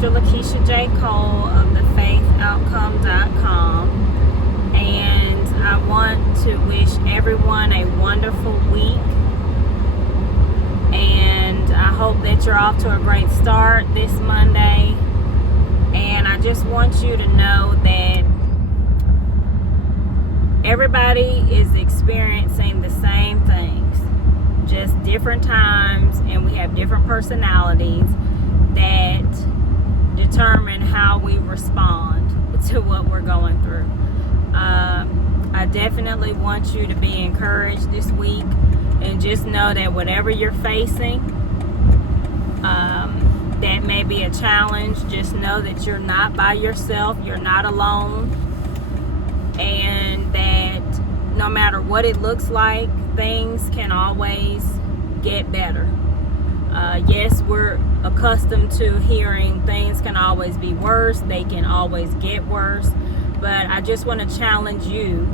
Dr. Lakeisha J. Cole of thefaithoutcome.com, and I want to wish everyone a wonderful week, and I hope that you're off to a great start this Monday. And I just want you to know that everybody is experiencing the same things, just different times, and we have different personalities that determine how we respond to what we're going through. I definitely want you to be encouraged this week, and just know that whatever you're facing, that may be a challenge, just know that you're not by yourself, you're not alone, and that no matter what it looks like, things can always get better. Yes, we're accustomed to hearing things can always be worse, they can always get worse, but I just want to challenge you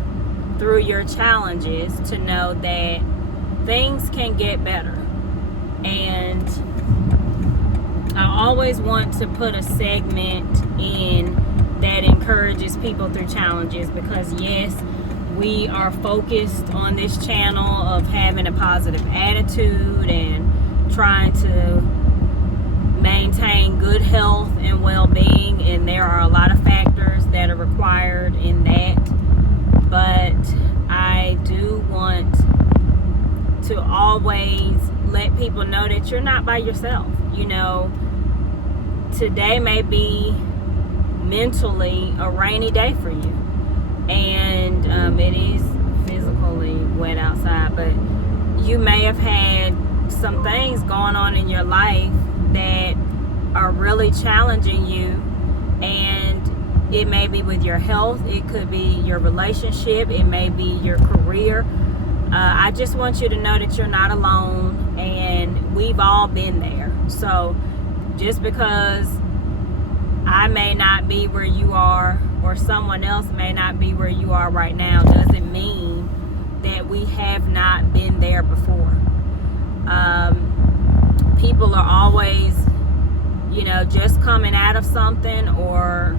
through your challenges to know that things can get better. And I always want to put a segment in that encourages people through challenges, because yes, we are focused on this channel of having a positive attitude and trying to maintain good health and well-being, and there are a lot of factors that are required in that, but I do want to always let people know that you're not by yourself. You know, today may be mentally a rainy day for you, and it is physically wet outside, but you may have had some things going on in your life that are really challenging you, and it may be with your health, it could be your relationship, it may be your career. I just want you to know that you're not alone, and we've all been there. So just because I may not be where you are, or someone else may not be where you are right now, doesn't mean that we have not been there before. People are always, just coming out of something, or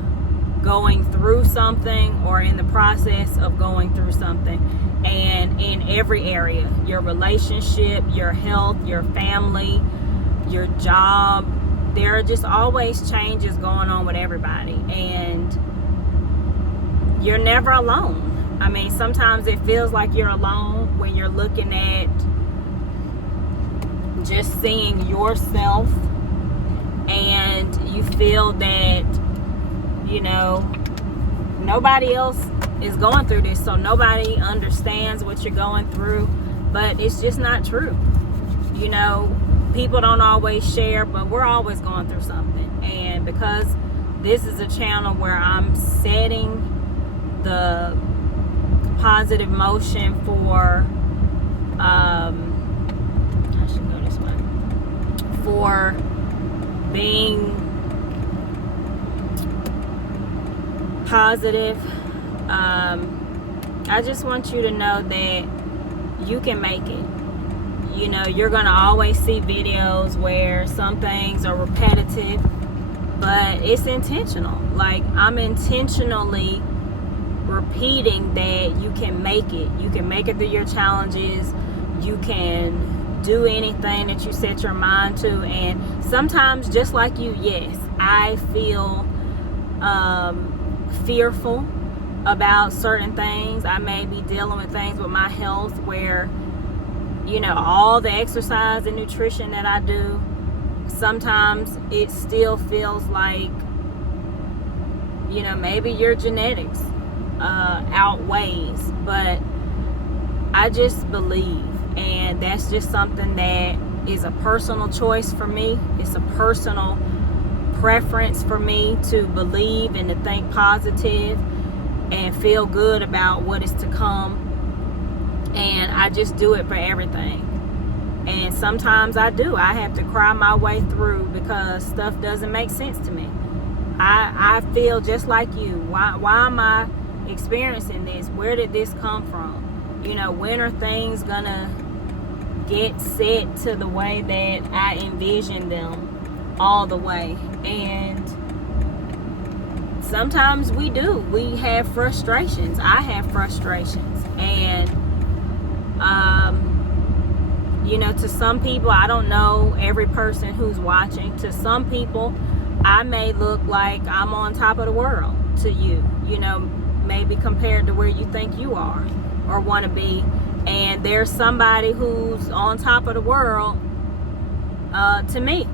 going through something, or in the process of going through something. And in every area, your relationship, your health, your family, your job, there are just always changes going on with everybody, and you're never alone. I mean, sometimes it feels like you're alone when you're looking at just seeing yourself, and you feel that, nobody else is going through this, so nobody understands what you're going through. But it's just not true. People don't always share, but we're always going through something. And because this is a channel where I'm setting the positive motion for I should go this way, for being positive, I just want you to know that you can make it. You're gonna always see videos where some things are repetitive, but it's intentional. Like, I'm intentionally repeating that you can make it. You can make it through your challenges. You can do anything that you set your mind to. And sometimes, just like you, yes, I feel fearful about certain things. I may be dealing with things with my health where, all the exercise and nutrition that I do, sometimes it still feels like, maybe your genetics outweighs, but I just believe, and that's just something that is a personal choice for me. It's a personal preference for me to believe and to think positive and feel good about what is to come. And I just do it for everything. And sometimes I have to cry my way through because stuff doesn't make sense to me. I feel just like you. Why am I experiencing this? Where did this come from? When are things gonna get set to the way that I envision them all the way? And sometimes we do. We have frustrations. I have frustrations. And, to some people, I don't know every person who's watching. To some people, I may look like I'm on top of the world to you, maybe compared to where you think you are or want to be. And there's somebody who's on top of the world to me,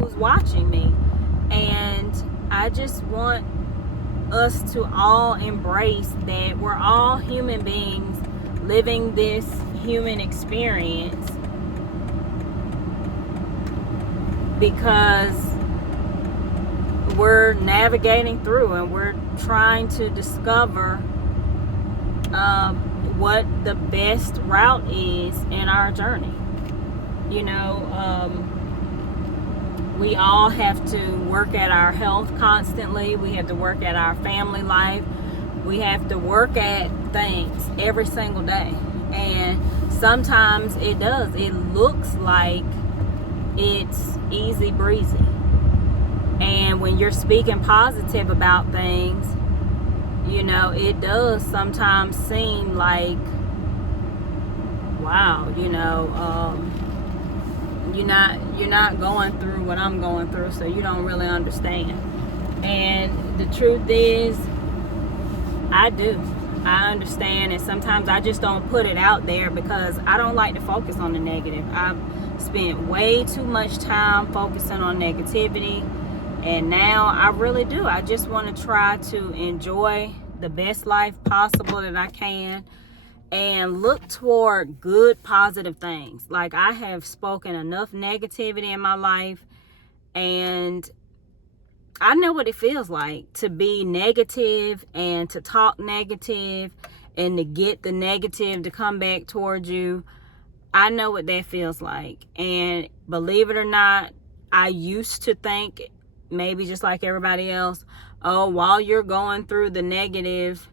who's watching me. And I just want us to all embrace that we're all human beings living this human experience, because we're navigating through and we're trying to discover what the best route is in our journey. We all have to work at our health constantly. We have to work at our family life. We have to work at things every single day. And sometimes it does. It looks like it's easy breezy. And when you're speaking positive about things, it does sometimes seem like, wow, you're not going through what I'm going through, so you don't really understand. And the truth is, I do. I understand, and sometimes I just don't put it out there because I don't like to focus on the negative. I've spent way too much time focusing on negativity, and now I really do. I just want to try to enjoy the best life possible that I can and look toward good, positive things. Like, I have spoken enough negativity in my life, and I know what it feels like to be negative and to talk negative and to get the negative to come back towards you. I know what that feels like. And believe it or not, I used to think, maybe just like everybody else, oh, while you're going through the negative,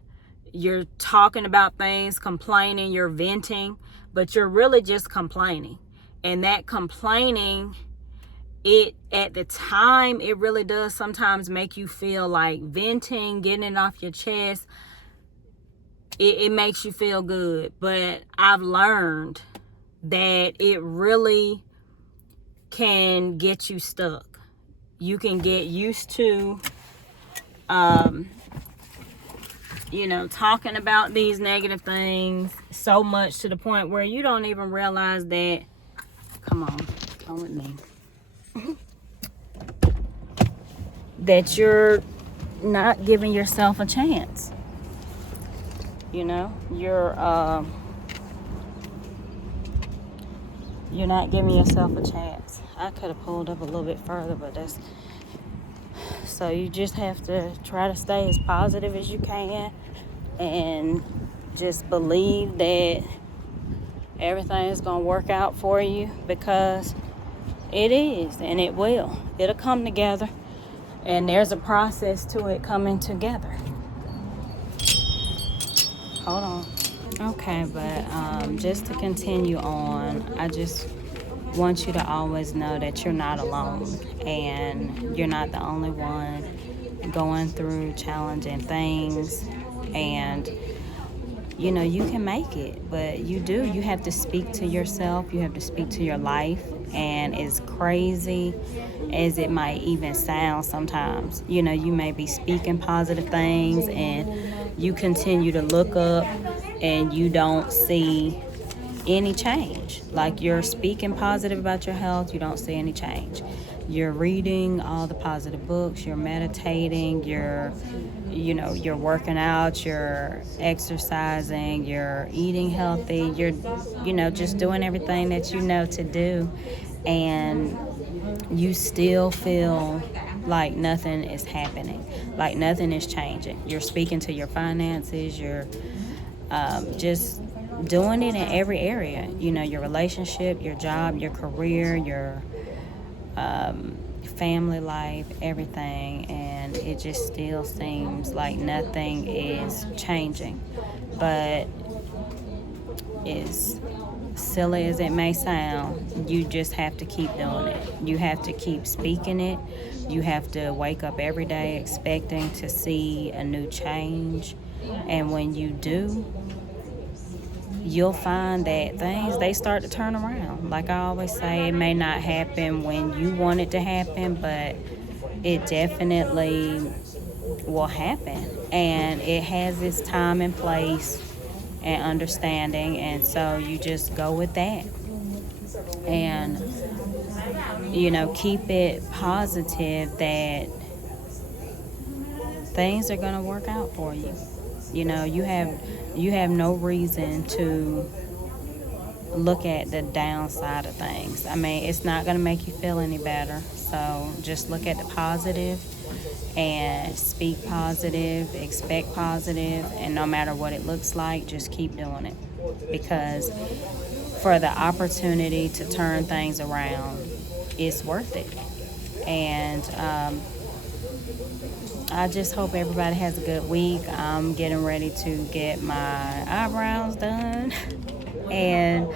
you're talking about things, complaining, you're venting, but you're really just complaining. And that complaining, at the time, it really does sometimes make you feel like venting, getting it off your chest. It makes you feel good. But I've learned that it really can get you stuck. You can get used to, talking about these negative things so much to the point where you don't even realize that, come with me, that you're not giving yourself a chance. You're not giving yourself a chance. I could have pulled up a little bit further, but so you just have to try to stay as positive as you can and just believe that everything is going to work out for you, because it is, and it will. It'll come together, and there's a process to it coming together. Hold on. Okay, but just to continue on, I just want you to always know that you're not alone, and you're not the only one going through challenging things, and you can make it. But you have to speak to yourself, you have to speak to your life. And as crazy as it might even sound sometimes, you may be speaking positive things and you continue to look up and you don't see any change. Like, you're speaking positive about your health, you don't see any change. You're reading all the positive books, you're meditating, you're working out, you're exercising, you're eating healthy, you're just doing everything that you know to do, and you still feel like nothing is happening, like nothing is changing. You're speaking to your finances, you're just doing it in every area, your relationship, your job, your career, your family life, everything, and it just still seems like nothing is changing. But silly as it may sound, you just have to keep doing it. You have to keep speaking it. You have to wake up every day expecting to see a new change. And when you do, you'll find that things, they start to turn around. Like I always say, it may not happen when you want it to happen, but it definitely will happen. And it has its time and place and understanding, and so you just go with that. And keep it positive that things are going to work out for you. You have no reason to look at the downside of things. I mean, it's not going to make you feel any better. So just look at the positive and speak positive, expect positive, and no matter what it looks like, just keep doing it. Because for the opportunity to turn things around, it's worth it. And I just hope everybody has a good week. I'm getting ready to get my eyebrows done. And,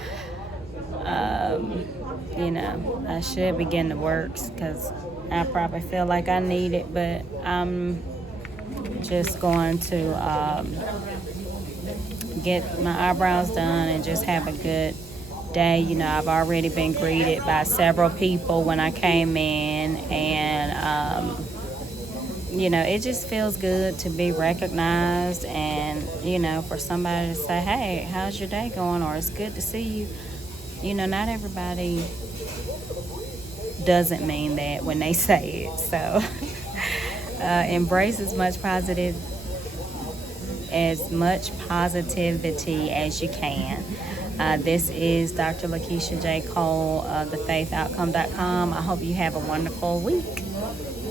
I should begin the works because I probably feel like I need it. But I'm just going to get my eyebrows done and just have a good day. I've already been greeted by several people when I came in, and it just feels good to be recognized, and for somebody to say, hey, how's your day going, or it's good to see you. Not everybody doesn't mean that when they say it. So embrace as much positivity as you can. This is Dr. Lakeisha J. Cole of thefaithoutcome.com. I hope you have a wonderful week.